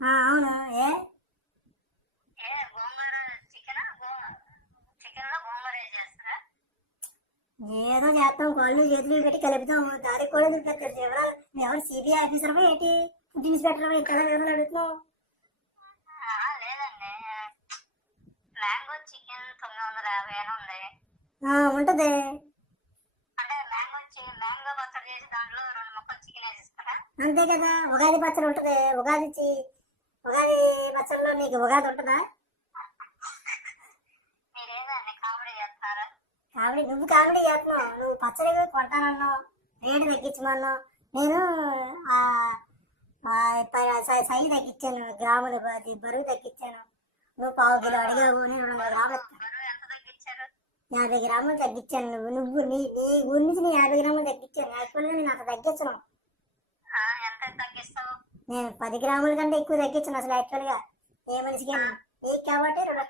ఆ, అవును ఏ ఏదో చేస్తాం కాళ్ళు చేతులు పెట్టి కలుపుతాం దానికి కూడా వివరాలు నువ్వు ఎవరు సిబిఐ ఆఫీసర్ ఏంటి ఫుడ్ ఇన్స్పెక్టర్ ఇక్కడ వివరాలు అడుగుతున్నావు ఆ, అంతే కదా ఉగాది పచ్చడి ఉంటది. ఉగాది ఉగాది పచ్చడిలో నీకు ఉగాది ఉంటుందా? కామెడీ నువ్వు కామెడీ చేస్తున్నావు. నువ్వు పచ్చడి కొంటానన్నావు రేటు తగ్గించమన్నావు. నేను సైజు తగ్గించాను. గ్రాములు బరువు తగ్గించాను. నువ్వు పావు కిలో అడిగావు నేను రెండు గ్రాములు యాభై గ్రాములు తగ్గించాను నువ్వు. నువ్వు నీ నీ ఊరి నుంచి నేను యాభై గ్రాములు తగ్గించాను యాక్చువల్గా నేను అంత తగ్గించను. ఎంత తగ్గిస్తావు? నేను పది గ్రాముల కంటే ఎక్కువ తగ్గించను అసలు యాక్చువల్గా. ఏ మనిషికి నీకు కాబట్టి రెండు